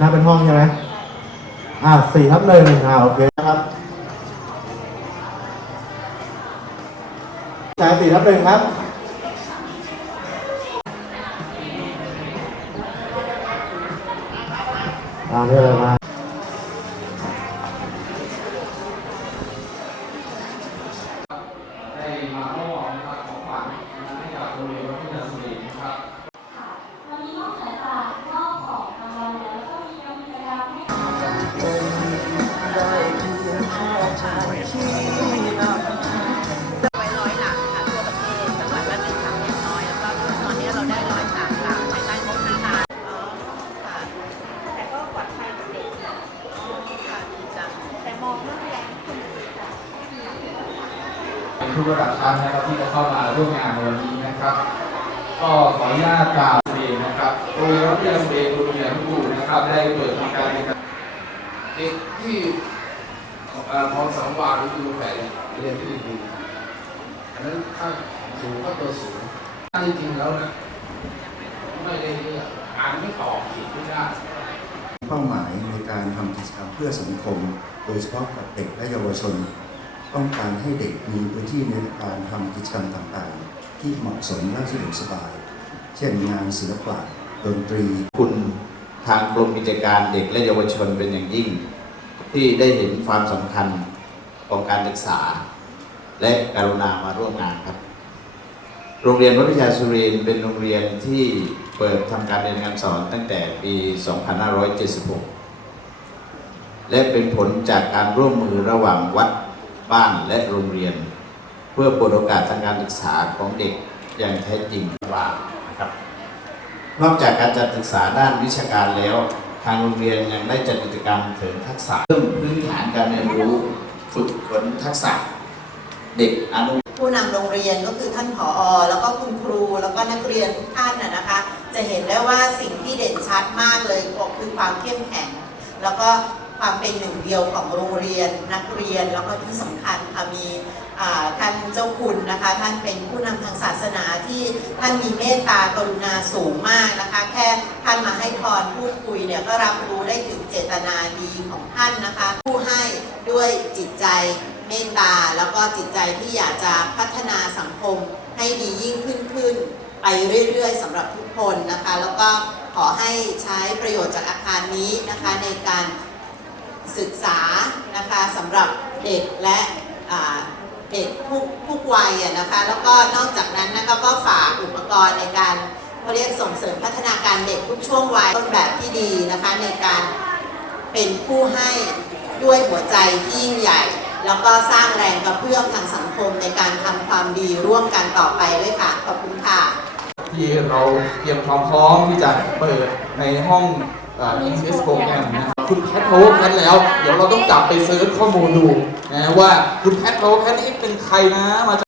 น่าเป็นห้องใช่ไหมอ่าสี่ทับหนึ่งอ่าโอเคนะครับชายสี่ทับหนึ่งครับอ่านี่เลยมา ทุกระดับชั้นนะครับที่จะเข้ามาร่วมงานในวันนี้นะครับ ก็ขออนุญาตกล่าวเองนะครับโรงเรียนวัดพิณาสุรินทร์โรงเรียนทุกคนนะครับได้เปิดทำการในการเด็กที่เอ่อพอสังวาหรือดูแผนเรียนที่ดีอันนั้นข้าสูงก็ตัวสูงถ้าจริงๆแล้วนะไม่ได้เลือกอ่านไม่ออกเขียนไม่ได้เป้าหมายในการทำกิจกรรมเพื่อสังคม โดยเฉพาะกับเด็กและเยาวชน ต้องการให้เด็กมีพื้นที่ในการทำกิจกรรมต่างๆ ที่เหมาะสมและสะดวกสบาย เช่นงานศิลปะดนตรี คุณทางกรมกิจการเด็กและเยาวชนเป็นอย่างยิ่ง ที่ได้เห็นความสำคัญของการศึกษา และการุณามาร่วมงานครับ โรงเรียนวัดพิชาสุรินเป็นโรงเรียนที่เปิดทำการเรียนการสอนตั้งแต่ปี 2576 และเป็นผลจากการร่วมมือระหว่างวัด บ้านและโรงเรียน เพื่อเปิดโอกาสทางการศึกษาของเด็กอย่างแท้จริงว่านะครับนอกจากการจัดศึกษาด้านวิชาการแล้ว ทางโรงเรียนยังได้จัดกิจกรรมเสริมทักษะเพิ่มพื้นฐานการเรียนรู้ฝึกฝนทักษะเด็กอนุผู้นำโรงเรียนก็คือท่านผอ แล้วก็คุณครู แล้วก็นักเรียนทุกท่านน่ะนะคะ จะเห็นได้ว่าสิ่งที่เด่นชัดมากเลยก็คือความเข้มแข็ง แล้วก็ ความเป็นหนึ่งเดียวของโรงเรียนนักเรียนแล้วก็ที่สำคัญค่ะมีท่านเจ้าคุณนะคะท่านเป็นผู้นำทางศาสนาที่ท่านมีเมตตากรุณาสูงมากนะคะแค่ท่านมาให้พรพูดคุยเนี่ยก็รับรู้ได้ถึงเจตนาดีของท่านนะคะ ผู้ให้ด้วยจิตใจเมตตาแล้วก็จิตใจที่อยากจะพัฒนาสังคมให้ดียิ่งขึ้นขึ้นไปเรื่อยๆสำหรับทุกคนนะคะ แล้วก็ขอให้ใช้ประโยชน์จากอาคารนี้นะคะในการ ศึกษานะคะสำหรับเด็กและเด็กทุกทุกวัยอะนะคะ แล้วก็นอกจากนั้นนะคะก็ฝากอุปกรณ์ในการเขาเรียกส่งเสริมพัฒนาการเด็กทุกช่วงวัยต้นแบบที่ดีนะคะในการเป็นผู้ให้ด้วยหัวใจที่ยิ่งใหญ่ แล้วก็สร้างแรงกระเพื่อมทางสังคมในการทำความดีร่วมกันต่อไปด้วยค่ะ ขอบคุณค่ะ ที่เราเตรียมความพร้อมที่จะเปิดในห้อง เอ่อ English Program นะครับคุณแพทโพแพทแล้ว เดี๋ยวเราต้องกลับไปเซิร์ชข้อมูลดูนะว่าคุณแพทโพแพทนี่เป็นใครนะมาจาก